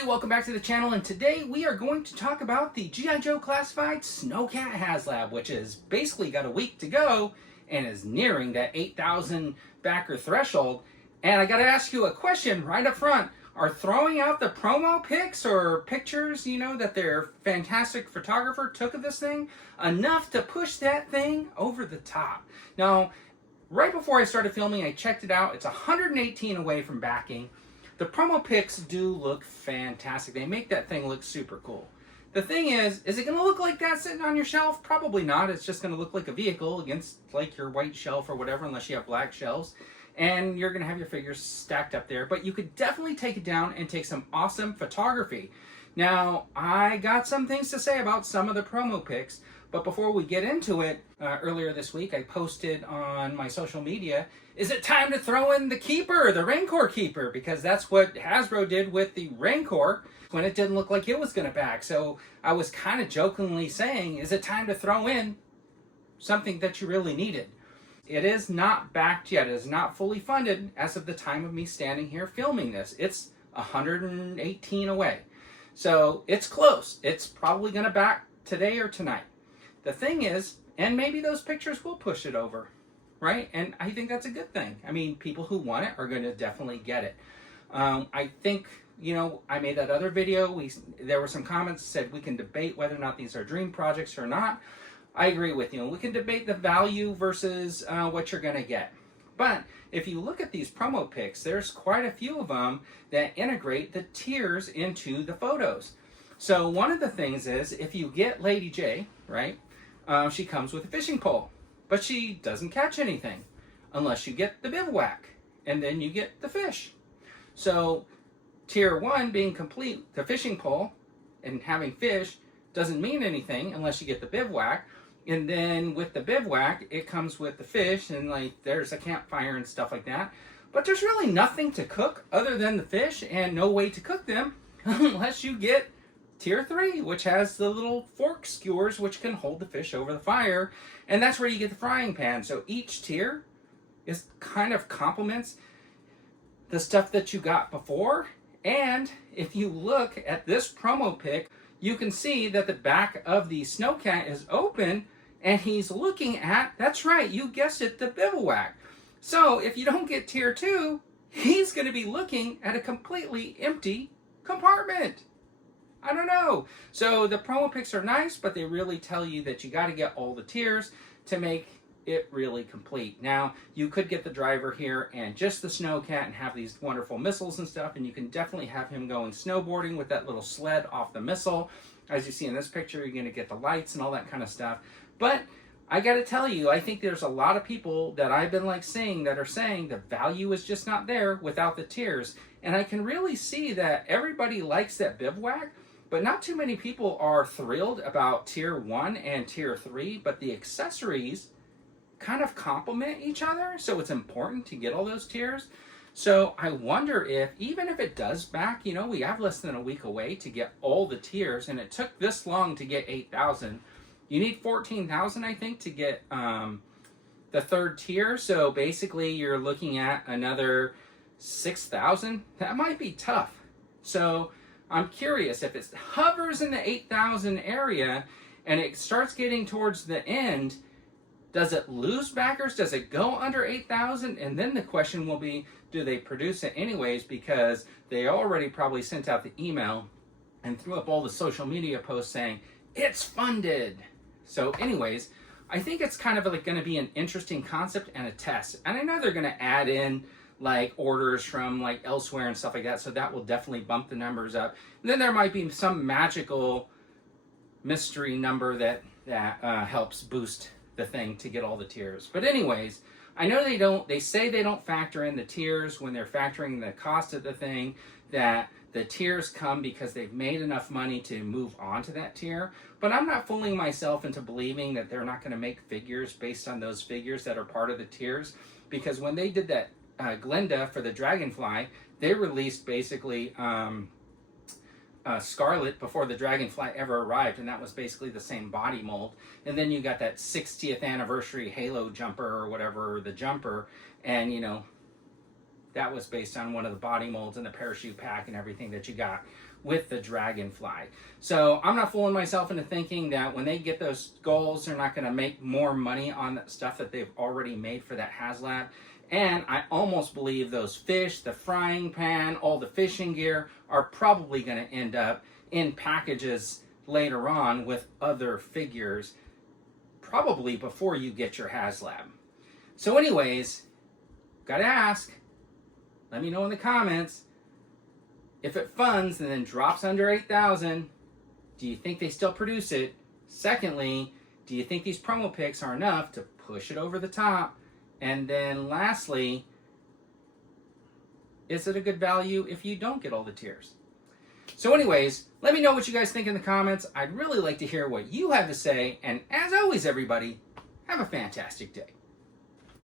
everybody, welcome back to the channel, and today we are going to talk about the G.I. Joe Classified Snowcat Haslab, which has basically got a week to go and is nearing that 8,000 backer threshold. And I got to ask you a question right up front. Are throwing out the promo pics or pictures, that their fantastic photographer took of this thing enough to push that thing over the top? Now, right before I started filming, I checked it out. It's 118 away from backing. The promo pics do look fantastic. They make that thing look super cool. The thing is it going to look like that sitting on your shelf? Probably not. It's just going to look like a vehicle against like your white shelf or whatever, unless you have black shelves. And you're going to have your figures stacked up there. But you could definitely take it down and take some awesome photography. Now, I got some things to say about some of the promo pics. But before we get into it, earlier this week I posted on my social media, is it time to throw in the keeper, the Rancor keeper? Because that's what Hasbro did with the Rancor when it didn't look like it was going to back. So I was kind of jokingly saying, is it time to throw in something that you really needed? It is not backed yet. It is not fully funded as of the time of me standing here filming this. It's 118 away. So it's close. It's probably going to back today or tonight. The thing is, and maybe those pictures will push it over, right? And I think that's a good thing. I mean, people who want it are going to definitely get it. I think, I made that other video. There were some comments that said we can debate whether or not these are dream projects or not. I agree with you. We can debate the value versus what you're going to get. But if you look at these promo pics, there's quite a few of them that integrate the tiers into the photos. So one of the things is, if you get Lady J, right, she comes with a fishing pole, but she doesn't catch anything unless you get the bivouac, and then you get the fish. So tier 1 being complete, the fishing pole and having fish doesn't mean anything unless you get the bivouac. And then with the bivouac, it comes with the fish, and like there's a campfire and stuff like that. But there's really nothing to cook other than the fish, and no way to cook them unless you get tier 3, which has the little fork skewers which can hold the fish over the fire. And that's where you get the frying pan. So each tier is kind of complements the stuff that you got before. And if you look at this promo pic, you can see that the back of the Snowcat is open, and he's looking at, that's right, you guessed it, the bivouac. So if you don't get tier 2, he's going to be looking at a completely empty compartment. I don't know. So the promo pics are nice, but they really tell you that you got to get all the tiers to make it really complete. Now, you could get the driver here and just the Snowcat and have these wonderful missiles and stuff, and you can definitely have him going snowboarding with that little sled off the missile. As you see in this picture, you're going to get the lights and all that kind of stuff. But I got to tell you, I think there's a lot of people that I've been seeing that are saying the value is just not there without the tiers. And I can really see that everybody likes that bivouac, but not too many people are thrilled about tier 1 and tier 3, but the accessories kind of complement each other, so it's important to get all those tiers. So I wonder if, even if it does back, we have less than a week away to get all the tiers, and it took this long to get 8,000. You need 14,000, I think, to get the third tier, so basically you're looking at another 6,000. That might be tough. So I'm curious, if it hovers in the 8,000 area and it starts getting towards the end, does it lose backers? Does it go under 8,000? And then the question will be, do they produce it anyways? Because they already probably sent out the email and threw up all the social media posts saying, it's funded. So anyways, I think it's kind of going to be an interesting concept and a test. And I know they're going to add in orders from elsewhere and stuff like that. So that will definitely bump the numbers up. And then there might be some magical mystery number that helps boost the thing to get all the tiers. But anyways, I know they say they don't factor in the tiers when they're factoring the cost of the thing, that the tiers come because they've made enough money to move on to that tier. But I'm not fooling myself into believing that they're not going to make figures based on those figures that are part of the tiers, because when they did that Glinda for the Dragonfly, they released basically Scarlet before the Dragonfly ever arrived, and that was basically the same body mold. And then you got that 60th anniversary Halo jumper or whatever, or the jumper, and that was based on one of the body molds and the parachute pack and everything that you got with the Dragonfly. So I'm not fooling myself into thinking that when they get those goals, they're not going to make more money on that stuff that they've already made for that Haslab. And I almost believe those fish, the frying pan, all the fishing gear are probably going to end up in packages later on with other figures, probably before you get your Haslab. So anyways, gotta ask, let me know in the comments, if it funds and then drops under 8,000, do you think they still produce it? Secondly, do you think these promo picks are enough to push it over the top? And then lastly, is it a good value if you don't get all the tiers? So anyways, let me know what you guys think in the comments. I'd really like to hear what you have to say. And as always, everybody, have a fantastic day.